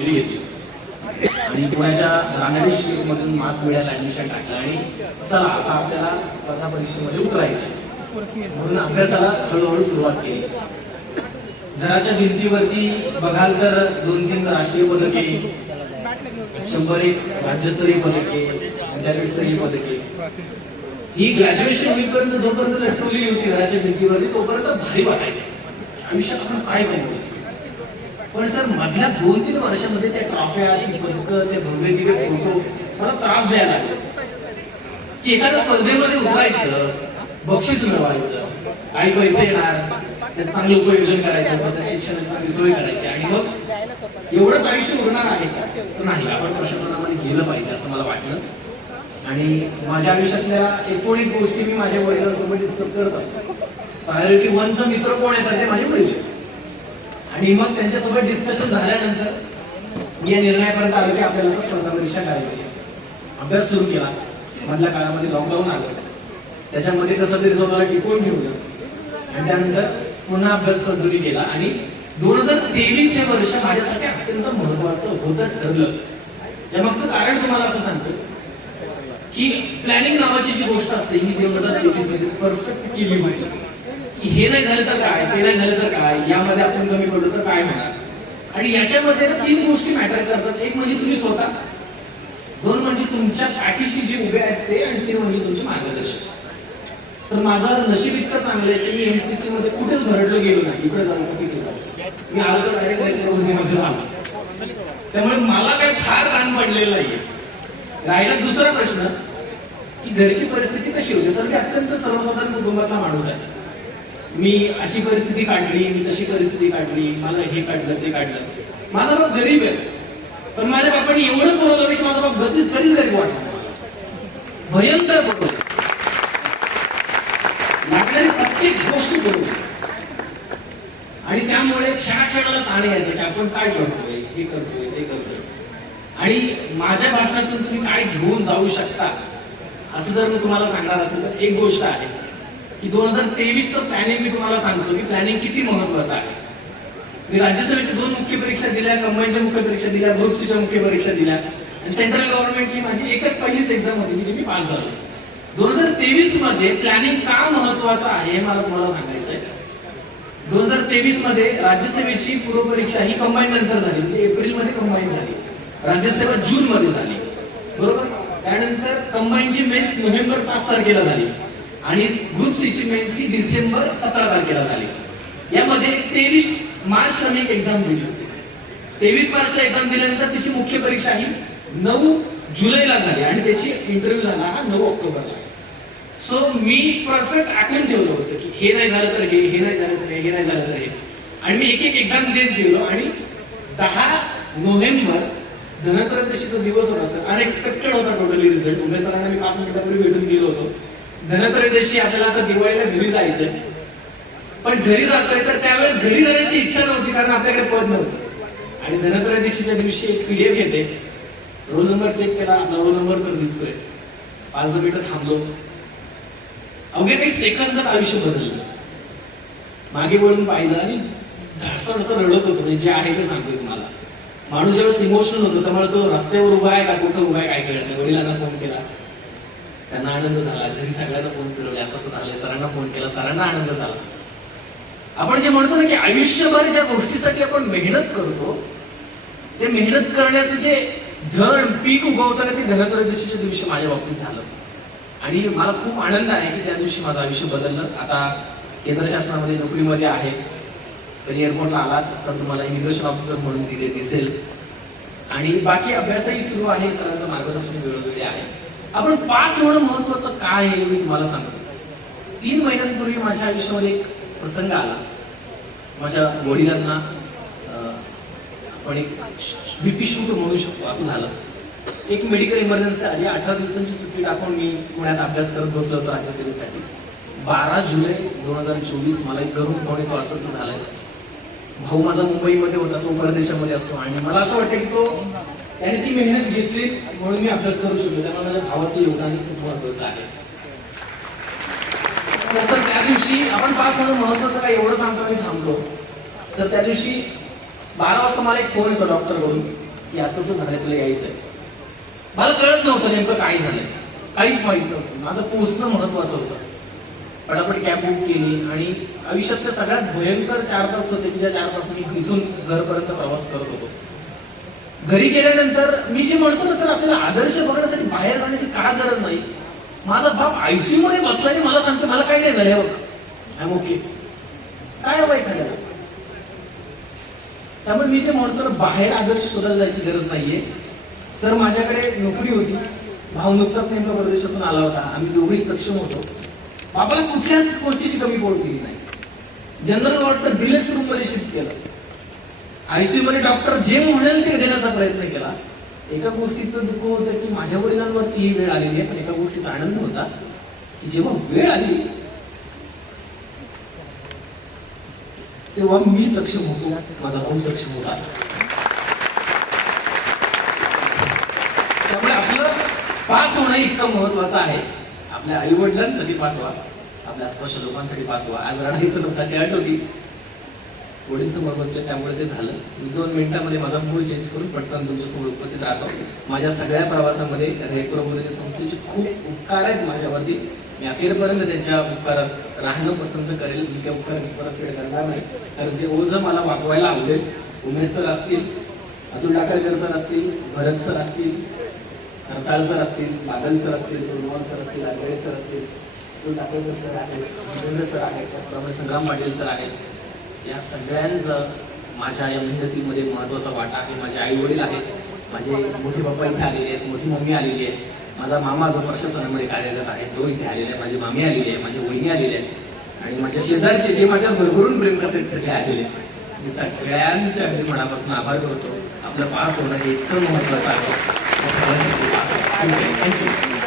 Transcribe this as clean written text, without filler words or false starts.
आणि पुण्याच्या रानडे इंस्टिट्यूटमधून मास मीडियाला ऍडमिशन टाकलं आणि चला आता आपल्याला स्पर्धा परीक्षेमध्ये उतरायचं म्हणून अभ्यासाला हळूहळू सुरुवात केली. घराच्या भिंतीवरती बघाल तर 2-3 राष्ट्रीय पदके, 101 राज्यस्तरीय पदके, आंतरराष्ट्रीय पदके. ही ग्रॅज्युएशन होईपर्यंत जोपर्यंत लटकवलेली होती घराच्या भिंतीवरती तोपर्यंत भारी वाटायचं आयुष्यात आपण काय बनवू. पण जर मधल्या 2-3 वर्षामध्ये त्या ट्रॉफ्या, पदकं, ते भव्य दिव्य फोटो मला त्रास द्यायला लागले की एखाद्या स्पर्धेमध्ये उतरायचं, बक्षीस मिळवायचं, काही पैसे येणार, त्याचं चांगलं उपयोजन करायचं, स्वतः शिक्षणाची चांगली सोय करायची आणि मग एवढंच आयुष्य उरणार आहे का? नाही, आपण प्रशासनामध्ये गेलं पाहिजे असं मला वाटलं. आणि माझ्या आयुष्यातल्या एकूण एक गोष्टी मी माझ्या वडिलांसोबत डिस्कस करत असतो. प्रायोरिटी 1चा मित्र कोण येतात ते माझे वडील. आणि मग त्यांच्यासोबत डिस्कशन झाल्यानंतर मी या निर्णयापर्यंत आलो की आपल्याला स्पर्धा परीक्षा करायची. अभ्यास सुरू केला. मधल्या काळामध्ये लॉकडाऊन आलं, त्याच्यामध्ये कसं तरी स्वतःला टिकवून ठेवलं आणि त्यानंतर पुन्हा अभ्यास कंटिन्यू केला. आणि 2023 हे वर्ष माझ्यासाठी अत्यंत महत्वाचं होतं ठरलं. यामागचं कारण तुम्हाला असं सांगतो की प्लॅनिंग नावाची जी गोष्ट असते ही 2023 मध्ये परफेक्ट केली होती. की हे नाही झालं तर काय, ते नाही झालं तर काय, यामध्ये आपण कमी पडलो तर काय होणार. आणि याच्यामध्ये 3 गोष्टी मॅटर करतात. एक म्हणजे तुम्ही स्वतः, 2 म्हणजे तुमच्या पाठीशी जे उभे आहेत ते, आणि 3 म्हणजे तुमचे मार्गदर्शक. तर माझं नशीब इतकं चांगलं आहे की मी एमपीसी मध्ये कुठेच भरडलो गेलो नाही. इकडे जाऊन मी आलो तर डायरेक्ट मध्ये झालो. त्यामुळे मला काही फार ताण पडलेलं नाहीये. राहिला दुसरा प्रश्न की घरची परिस्थिती कशी होती. तर मी अत्यंत सर्वसाधारण कुटुंबातला माणूस आहे. मी अशी परिस्थिती काढली, मी तशी परिस्थिती काढली, मला हे काढलं ते काढलं. माझा बाप गरीब आहे, पण माझ्या बापाने एवढं पुरवलं की माझा बाप कधीच गरीब वाटला. भयंकर पुरवलं, लागणारी प्रत्येक गोष्ट पुरवली. आणि त्यामुळे क्षणाक्षणाला ताण यायचं की आपण काय करतोय, हे करतोय, ते करतोय. आणि माझ्या भाषणातून तुम्ही काय घेऊन जाऊ शकता असं जर मी तुम्हाला सांगणार असेल तर एक गोष्ट आहे की 2023 तर प्लॅनिंग मी तुम्हाला सांगतो की प्लॅनिंग किती महत्वाचं आहे. मी राज्यसभेच्या 2 मुख्य परीक्षा दिल्या, कंबाईनच्या मुख्य परीक्षा दिल्या, ग्रुप सीच्या मुख्य परीक्षा दिल्या आणि सेंट्रल गव्हर्नमेंटची माझी एकच पहिलीच एक्झाम होती जी मी पास झालो. 2023 मध्ये प्लॅनिंग का महत्वाचं आहे हे मला तुम्हाला सांगायचं आहे. 2023 मध्ये राज्यसभेची पूर्व परीक्षा ही कंबाईन नंतर झाली, म्हणजे एप्रिलमध्ये कंबाईन झाली. राज्यसभा जून मध्ये झाली, बरोबर. त्यानंतर कंबाईनची मेन्स नोव्हेंबर 5 तारखेला झाली आणि ग्रुप सी ची मेन्स ही डिसेंबर 17 तारखेला झाली. यामध्ये 23 मार्चला मी एक एक्झाम दिली होती. 23 मार्चला एक्झाम दिल्यानंतर तिची मुख्य परीक्षा ही 9 जुलैला झाली आणि त्याची इंटरव्ह्यू झाला हा 9 ऑक्टोबरला. सो मी परफेक्ट आखून ठेवलं होतं की हे नाही झालं तर हे नाही झालं तर हे नाही झालं तर हे. आणि मी एक एक्झाम देत गेलो आणि 10 नोव्हेंबर धनत्रयोदशीचा दिवस होता सर. अनएक्सपेक्टेड होता टोटली रिझल्ट. उमेश सरांना मी 5 मिनिटापूर्वी भेटून गेलो होतो. धनत्रयोदशी आपल्याला आता दिवाळीला घरी जायचंय, पण घरी जातोय तर त्यावेळेस घरी जाण्याची इच्छा नव्हती कारण आपल्याकडे पद नव्हतं. आणि धनत्रयोदशीच्या दिवशी एक पीडीएफ येते, रोल नंबर चेक केला, आपला रोल नंबर तर दिसतोय. 5 मिनिटं थांबलो, अवघ्या काही सेकंदात आयुष्य बदललं. मागे वळून पाहिलं आणि ढासं रडत होतो. जे आहे ते सांगतोय तुम्हाला. माणूस जेव्हा इमोशनल होतो त्यामुळे तो रस्त्यावर उभा आहे का कुठं उभा आहे काय कळत नाही. वडिलांना फोन केला, त्यांना आनंद झाला. घरी सगळ्यांना फोन फिरवले, असं असं झालंय, सरांना फोन केला, सरांना आनंद झाला. आपण जे म्हणतो ना की आयुष्यभर ज्या गोष्टीसाठी आपण मेहनत करतो ते मेहनत करण्याचं जे धन पीक उगवताना ते धनत्रयोदशीच्या दिवशी माझ्या बाबतीत झालं. आणि मला खूप आनंद आहे की त्या दिवशी माझं आयुष्य बदललं. आता केंद्र शासनामध्ये नोकरीमध्ये आहे. कधी एअरपोर्टला आलात तर तुम्हाला इमिग्रेशन ऑफिसर म्हणून तिथे दिसेल. आणि बाकी अभ्यासही सुरू आहे, सरांचं मार्गदर्शन वेळोवेळी आहे. आपण पास होणं महत्वाचं काय आहे मी तुम्हाला सांगतो. 3 महिन्यांपूर्वी माझ्या आयुष्यामध्ये एक प्रसंग आला. माझ्या वडिलांना आपण एक बीपी शुगर म्हणू शकतो असं झालं. एक मेडिकल इमर्जन्सी आली. 18 दिवसांची सुट्टी टाकून मी पुण्यात अभ्यास करत बसलो होतो राज्यसेवेसाठी. 12 जुलै 2024 मला एक घरून फोन येतो, असं झालंय. भाऊ माझा मुंबईमध्ये होता, तो परदेशामध्ये असतो आणि मला असं वाटतं की तो त्याने ती मेहनत घेतली म्हणून मी अभ्यास करू शकतो. त्यामुळे माझ्या भावाचं योगदान खूप महत्वाचं आहे. सर त्या दिवशी आपण पास होणं महत्वाचं काय एवढं सांगतो आणि थांबतो. सर त्या दिवशी 12 वाजता मला एक फोन येतो डॉक्टरकडून की असं असं झालंय, तुला यायचंय. मला कळत नव्हतं नेमकं काय झालंय, काहीच माहित नव्हतं. माझं पोहोचणं महत्वाचं होतं. पटापट कॅब बुक केली आणि आयुष्यातले सगळ्यात भयंकर 4 तास होते की ज्या 4 तास मी इथून घरपर्यंत प्रवास करत होतो. घरी गेल्यानंतर मी जे म्हणतो ना सर, आपल्याला आदर्श बघण्यासाठी बाहेर जाण्याची का गरज नाही. माझा बाप आयसीयू मध्ये बसला आणि मला सांगतो मला काय नाही झालंय बघ, आय एम ओके. काय हवंय एखाद्याला? त्यामुळे मी जे म्हणतो ना, बाहेर आदर्श शोधायला जायची गरज नाहीये. सर माझ्याकडे नोकरी होती, भाऊ नुकताच नेमका परदेशातून आला होता, आम्ही दोघेही सक्षम होतो. बाबाला कुठल्याच गोष्टीची कमी पडली नाही. जनरल वॉर्ड तर डिलक्स रूम मध्ये शिफ्ट केलं. आयसीयू मध्ये डॉक्टर जे म्हणेल ते देण्याचा प्रयत्न केला. एका गोष्टीचं दुःख होतं की माझ्या वडिलांवरती ही वेळ आलेली आहे, पण एका गोष्टीचा आनंद होता की जेव्हा वेळ आली तेव्हा मी सक्षम होतो, माझा भाऊ सक्षम होता. त्यामुळे आपलं पास होणं इतकं महत्वाचं आहे. आपल्या आई वडिलांसाठी पास व्हा, आपल्या स्पर्श लोकांसाठी पास व्हा. आज रडायचं नव्हता, शेअर होती, वडील समोर बसले त्यामुळे ते झालं. 2 मिनिटांमध्ये माझा मूड चेंज करून पटकन तुमच्यासमोर उपस्थित राहतो. माझ्या सगळ्या प्रवासामध्ये रेप्रबोधिनी संस्थेचे खूप उपकार आहेत माझ्यावरती. मी अखेरपर्यंत त्यांच्या उपकारात राहणं पसंत करेल. मी त्या उपकाराची परतफेड करणार नाही, कारण ते ओझं मला वागवायला आवडेल. उमेश सर असतील, अतुल टाकळकर सर असतील, भरत सर असतील, रसाळ सर असतील, बादल सर असतील, गुरुवार सर असतील, आगळे सर असतील, अतुल टाकळकर सर आहेत, जितेंद्र सर आहेत, त्याचप्रमाणे संग्राम पाटील सर आहेत. या सगळ्यांचं माझ्या या मेहनतीमध्ये महत्वाचा वाटा आहे. माझे आई वडील आहेत, माझे मोठे पप्पा इथे आलेले आहेत, मोठी मम्मी आलेली आहे, माझा मामा जो प्रशासनामध्ये कार्यरत आहे तो इथे आलेला आहे, माझी मामी आलेली आहे, माझी वहिनी आलेली आहे आणि माझ्या शेजारचे जे माझ्या भरभरून प्रेम करतात सगळे आलेले. मी सगळ्यांचे अगदी मनापासून आभार करतो. आपलं पास होणं हे इतकं महत्वाचं आहे. थँक्यू.